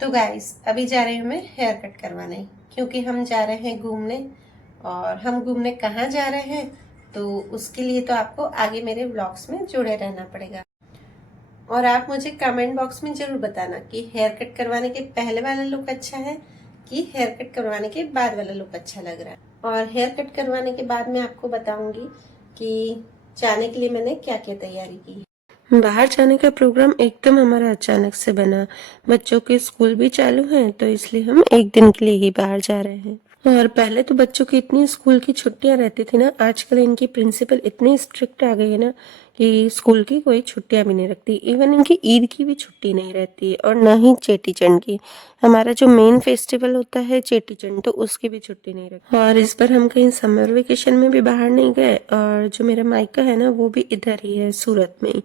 तो गाइस अभी जा रही हूँ मैं हेयर कट करवाने, क्योंकि हम जा रहे हैं घूमने। और हम घूमने कहाँ जा रहे हैं तो उसके लिए तो आपको आगे मेरे व्लॉग्स में जुड़े रहना पड़ेगा। और आप मुझे कमेंट बॉक्स में ज़रूर बताना कि हेयर कट करवाने के पहले वाला लुक अच्छा है कि हेयर कट करवाने के बाद वाला लुक अच्छा लग रहा है। और हेयर कट करवाने के बाद मैं आपको बताऊंगी कि जाने के लिए मैंने क्या क्या तैयारी की। बाहर जाने का प्रोग्राम एकदम हमारा अचानक से बना। बच्चों के स्कूल भी चालू हैं तो इसलिए हम एक दिन के लिए ही बाहर जा रहे हैं। और पहले तो बच्चों की इतनी स्कूल की छुट्टियां रहती थी ना, आजकल इनकी प्रिंसिपल इतनी स्ट्रिक्ट आ गई है ना कि स्कूल की कोई छुट्टियां भी नहीं रखती। इवन इनकी ईद की भी छुट्टी नहीं रहती और ना ही चेटी चंड की। हमारा जो मेन फेस्टिवल होता है चेटी चंड, तो उसकी भी छुट्टी नहीं रखती। और इस बार हम कहीं समर वेकेशन में भी बाहर नहीं गए। और जो मेरा मायका है ना वो भी इधर ही है, सूरत में ही।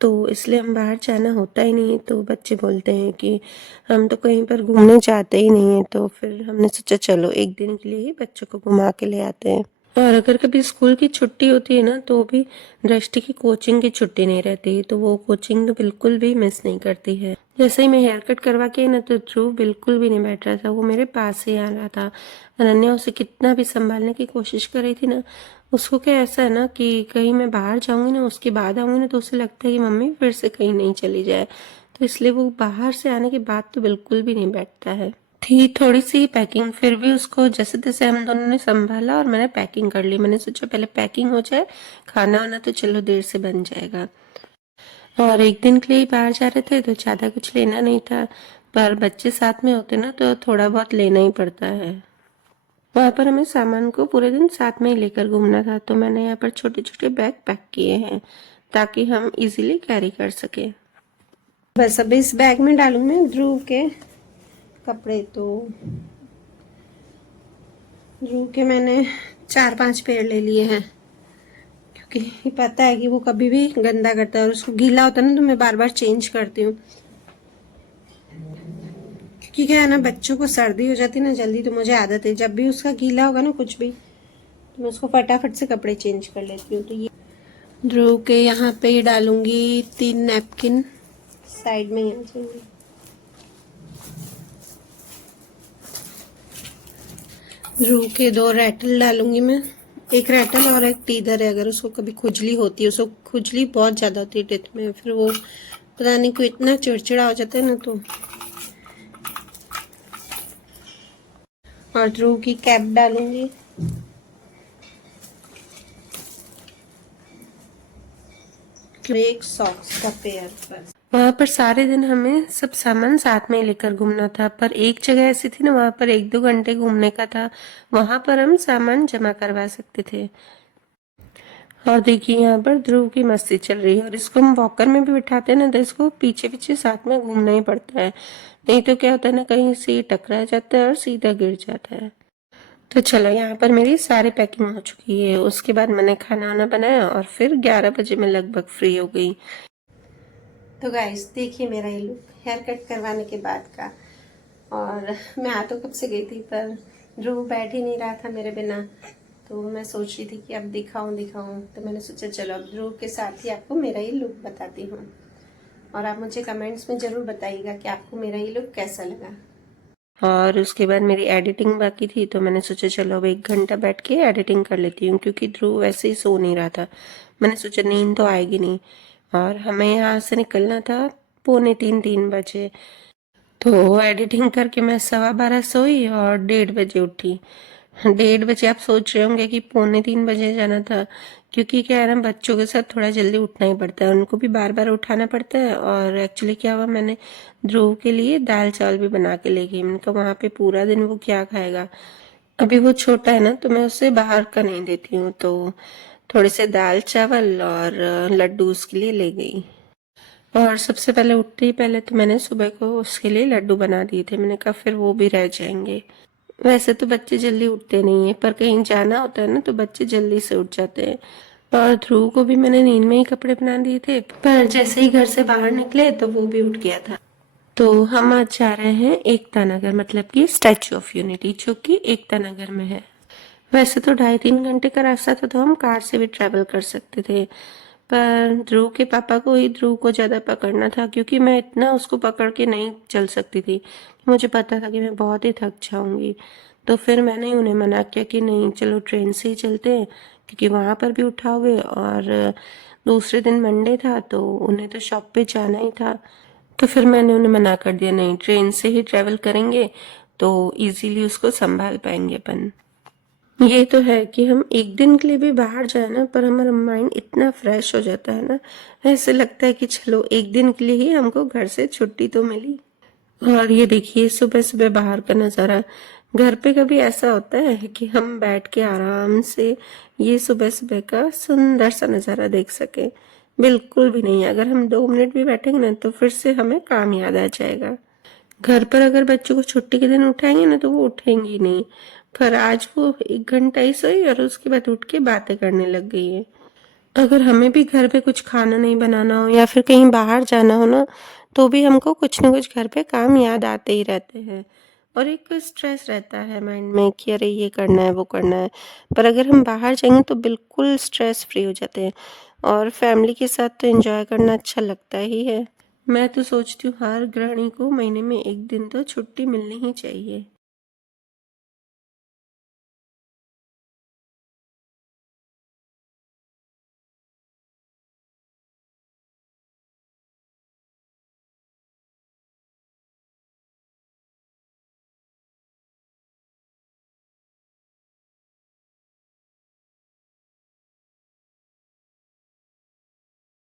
तो इसलिए हम बाहर जाना होता ही नहीं है। तो बच्चे बोलते हैं कि हम तो कहीं पर घूमने जाते ही नहीं है। तो फिर हमने सोचा चलो एक दिन के लिए ही बच्चों को घुमा के ले आते हैं। और अगर कभी स्कूल की छुट्टी होती है ना तो भी दृष्टि की कोचिंग की छुट्टी नहीं रहती, तो वो कोचिंग तो बिल्कुल भी मिस नहीं करती है। जैसे ही मैं हेयर कट करवा के ना तो ध्रुव बिल्कुल भी नहीं बैठ रहा था, वो मेरे पास ही आ रहा था। अनन्या उसे कितना भी संभालने की कोशिश कर रही थी ना, उसको क्या ऐसा है ना कि कहीं मैं बाहर जाऊंगी ना उसके बाद आऊंगी ना तो उसे लगता है कि मम्मी फिर से कहीं नहीं चली जाए। तो इसलिए वो बाहर से आने के बाद तो बिल्कुल भी नहीं बैठता है। थी थोड़ी सी पैकिंग, फिर भी उसको जैसे तैसे हम दोनों ने संभाला और मैंने पैकिंग कर ली। मैंने सोचा पहले पैकिंग हो जाए, खाना वाना तो चलो देर से बन जाएगा। और एक दिन के लिए बाहर जा रहे थे तो ज़्यादा कुछ लेना नहीं था, पर बच्चे साथ में होते ना तो थोड़ा बहुत लेना ही पड़ता है। वहाँ पर हमें सामान को पूरे दिन साथ में ही लेकर घूमना था, तो मैंने यहाँ पर छोटे छोटे बैग पैक किए हैं ताकि हम इजीली कैरी कर सके। बस अब इस बैग में डालूंगी मैं ध्रुव के कपड़े। तो ध्रुव के मैंने 4-5 पेयर ले लिए हैं, क्योंकि पता है कि वो कभी भी गंदा करता है और उसको गीला होता है ना तो मैं बार बार चेंज करती हूँ। क्योंकि क्या है ना, बच्चों को सर्दी हो जाती है ना जल्दी, तो मुझे आदत है जब भी उसका गीला होगा ना कुछ भी तो मैं उसको फटाफट से कपड़े चेंज कर लेती हूँ। तो ये ध्रुव के यहाँ पे ही डालूंगी 3 नैपकिन, साइड में ही आ जाएंगे। ध्रुव के 2 रैटल डालूंगी मैं, एक रैटल और एक टीदर है। अगर उसको कभी खुजली होती है, उसको खुजली बहुत ज़्यादा होती है टेथ में, फिर वो पता नहीं कोई इतना चिड़चिड़ा हो जाता है ना। तो और ध्रुव की कैप डालूंगी। एक सॉक्स का पेयर बस। वहाँ पर सारे दिन हमें सब सामान साथ में ही लेकर घूमना था, पर एक जगह ऐसी थी ना वहाँ पर 1-2 घंटे घूमने का था, वहाँ पर हम सामान जमा करवा सकते थे। और देखिए यहाँ पर ध्रुव की मस्ती चल रही है, और इसको हम वॉकर में भी बिठाते हैं ना तो इसको पीछे पीछे साथ में घूमना ही पड़ता है, नहीं तो क्या होता है ना कहीं से टकरा जाता है और सीधा गिर जाता है। तो चलो यहाँ पर मेरी सारी पैकिंग हो चुकी है। उसके बाद मैंने खाना वाना बनाया और फिर 11 बजे मैं लगभग फ्री हो गई। तो गाइस देखिए मेरा ये लुक हेयर कट करवाने के बाद का। और मैं आ तो कब से गई थी पर ध्रुव बैठ ही नहीं रहा था मेरे बिना, तो मैं सोच रही थी कि अब दिखाऊं तो मैंने सोचा चलो अब ध्रुव के साथ ही आपको मेरा ये लुक बताती हूँ। और आप मुझे कमेंट्स में ज़रूर बताइएगा कि आपको मेरा ये लुक कैसा लगा। और उसके बाद मेरी एडिटिंग बाकी थी, तो मैंने सोचा चलो अब 1 घंटा बैठ के एडिटिंग कर लेती हूँ, क्योंकि ध्रुव वैसे ही सो नहीं रहा था। मैंने सोचा नींद तो आएगी नहीं, और हमें यहाँ से निकलना था 2:45-3 बजे। तो एडिटिंग करके मैं 12:15 सोई और 1:30 बजे उठी। 1:30 बजे आप सोच रहे होंगे कि 2:45 बजे जाना था, क्योंकि क्या है ना बच्चों के साथ थोड़ा जल्दी उठना ही पड़ता है, उनको भी बार बार उठाना पड़ता है। और एक्चुअली क्या हुआ, मैंने ध्रुव के लिए दाल चावल भी बना के ले गई। मैंने कहा वहाँ पे पूरा दिन वो क्या खाएगा, अभी वो छोटा है ना तो मैं उसे बाहर का नहीं देती हूँ। तो थोड़े से दाल चावल और लड्डू उसके लिए ले गई। और सबसे पहले उठते ही पहले तो मैंने सुबह को उसके लिए लड्डू बना दिए थे। मैंने कहा फिर वो भी रह जाएंगे। वैसे तो बच्चे जल्दी उठते नहीं है, पर कहीं जाना होता है ना तो बच्चे जल्दी से उठ जाते हैं। और ध्रुव को भी मैंने नींद में ही कपड़े पहना दिए थे, पर जैसे ही घर से बाहर निकले तो वो भी उठ गया था। तो हम आज जा रहे हैं एकता नगर, मतलब कि स्टैचू ऑफ यूनिटी, जो कि एकता नगर में है। वैसे तो 2.5-3 घंटे का रास्ता था तो हम कार से भी ट्रैवल कर सकते थे, पर ध्रुव के पापा को ही ध्रुव को ज़्यादा पकड़ना था, क्योंकि मैं इतना उसको पकड़ के नहीं चल सकती थी। मुझे पता था कि मैं बहुत ही थक जाऊंगी। तो फिर मैंने उन्हें मना किया कि नहीं, चलो ट्रेन से ही चलते हैं, क्योंकि वहाँ पर भी उठाओगे और दूसरे दिन मंडे था तो उन्हें तो शॉप पे जाना ही था। तो फिर मैंने उन्हें मना कर दिया, नहीं ट्रेन से ही ट्रैवल करेंगे तो इजीली उसको संभाल पाएंगे अपन। ये तो है कि हम एक दिन के लिए भी बाहर जाए ना, पर हमारा माइंड इतना फ्रेश हो जाता है ना, ऐसे लगता है कि चलो एक दिन के लिए ही हमको घर से छुट्टी तो मिली। और ये देखिए सुबह सुबह बाहर का नज़ारा। घर पे कभी ऐसा होता है कि हम बैठ के आराम से ये सुबह सुबह का सुंदर सा नज़ारा देख सके? बिल्कुल भी नहीं। अगर हम 2 मिनट भी बैठेंगे ना तो फिर से हमें काम याद आ जाएगा। घर पर अगर बच्चों को छुट्टी के दिन उठाएंगे ना तो वो उठेंगी नहीं, पर आज वो 1 घंटा ही सोई और उसके बाद उठ के बातें करने लग गई है। अगर हमें भी घर पे कुछ खाना नहीं बनाना हो या फिर कहीं बाहर जाना हो ना, तो भी हमको कुछ न कुछ घर पे काम याद आते ही रहते हैं और एक स्ट्रेस रहता है माइंड में कि अरे ये करना है वो करना है। पर अगर हम बाहर जाएंगे तो बिल्कुल स्ट्रेस फ्री हो जाते हैं और फैमिली के साथ तो एंजॉय करना अच्छा लगता ही है। मैं तो सोचती हूँ हर गृहिणी को महीने में 1 दिन तो छुट्टी मिलनी ही चाहिए।